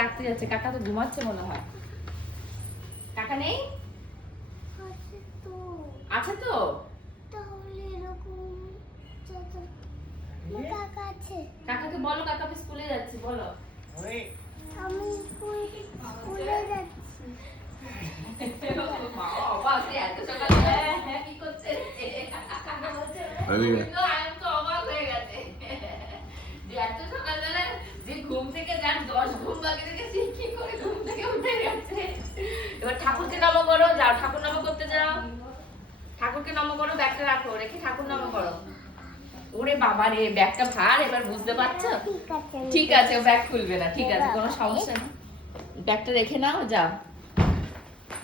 ডাকতে যাচ্ছে, কাকা তো ঘুমাচ্ছে মনে হয়। কাকা নেই? আছে তো। কাকাকে বলো, কাকা স্কুলে যাচ্ছি বলো। আমি স্কুলে যাচ্ছি। এত সকালে কি করছে? অবাক হয়ে গেছে যে এত সকালবেলায় যে ঘুম থেকে যার 10 ঘুম বাকি রেখেছি, কি করে ঘুম থেকে উঠে গেছে। এবার ঠাকুরকে নম করো, যাও ঠাকুর নম করতে যাও। ঠাকুরকে নম করো, ব্যাগটা রাখো, রেখে ঠাকুর নম করো। ওরে বাবা রে, ব্যাগটা ভার, এবার বুঝতে পারছো? ঠিক আছে, ব্যাগ খুলবে না, ঠিক আছে, কোনো সমস্যা নেই। ব্যাগটা রেখে নাও, যাও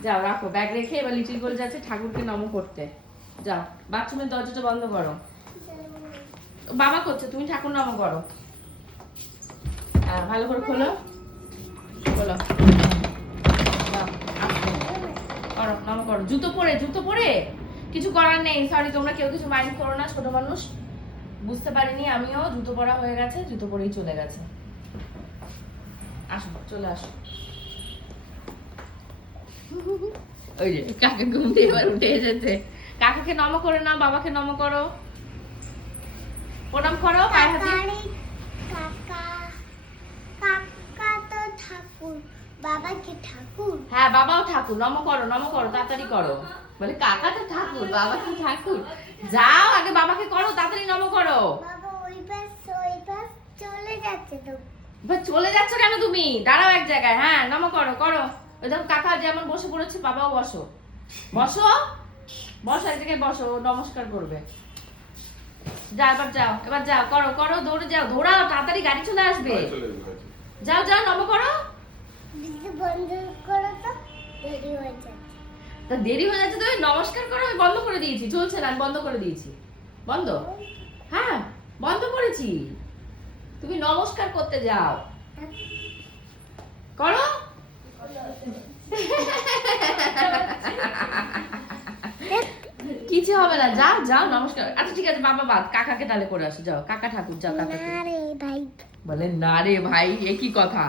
যাও রাখো, ব্যাগ রেখে এবার লিটিল বলে যাচ্ছে ঠাকুরকে নম করতে। যাও, বাথরুমের দরজাটা বন্ধ করো। বাবা করছে, তুমি ঠাকুর নম করো। হ্যাঁ, ভালো করে খোলো, খোলো, যাও, করো, নম করো। জুতো পরে, জুতো পরে কিছু করার নেই, সরি, তোমরা কেউ কিছু মাইন্ড করো না, ছোট মানুষ, বুঝতে পারিনি আমিও। জুতো পরা হয়ে গেছে, জুতো পরেই চলে গেছে। আসো, চলে আসো। ওই যে কাকা ঘুম থেকে এবার উঠে এসেছে। কাকাকে নম করে নাও, বাবাকে নম করো, প্রণাম করো, পায়ে হাতে। কাকা তো ঠাকুর, বাবা কি ঠাকুর? হ্যাঁ, বাবাও ঠাকুর, নম করো, নম করো, তাড়াতাড়ি করো। বলে কাকা তো ঠাকুর, বাবা কি ঠাকুর? যাও, আগে বাবাকে করো, তাড়াতাড়ি নম করো। বাবা ওই পাশ চলে যাচ্ছে তো। এবার চলে যাচ্ছ কেন তুমি? দাঁড়াও এক জায়গায়। হ্যাঁ, নম করো, করো। ওই দেখো কাকা যেমন বসে পড়েছে, বাবাও বসো, বসো, বসো, এক জায়গায় বসো, ও নমস্কার করবে। যাও, এবার যাও, এবার যাও, করো, করো, দৌড়ে যাও, দৌড়াও, তাড়াতাড়ি গাড়ি চলে আসবে। যাও, যাও, নম করো। বন্ধ করো তো, দেরি হয়ে যাচ্ছে। তা দেরি হয়ে যাচ্ছে, তুমি নমস্কার করো। আমি বন্ধ করে দিয়েছি, চলছে না, আমি বন্ধ করে দিয়েছি। বন্ধ? হ্যাঁ, বন্ধ করেছি। তুমি নমস্কার করতে যাও, করো। কিছু হবে না, যাও, যাও, নমস্কার। আচ্ছা ঠিক আছে, বাবা বাদ, কাকাকে তাহলে করে আসো, যাও, কাকা ঠাকুর, যাও, কাকা না রে ভাই। বলে না রে ভাই, এ কি কথা?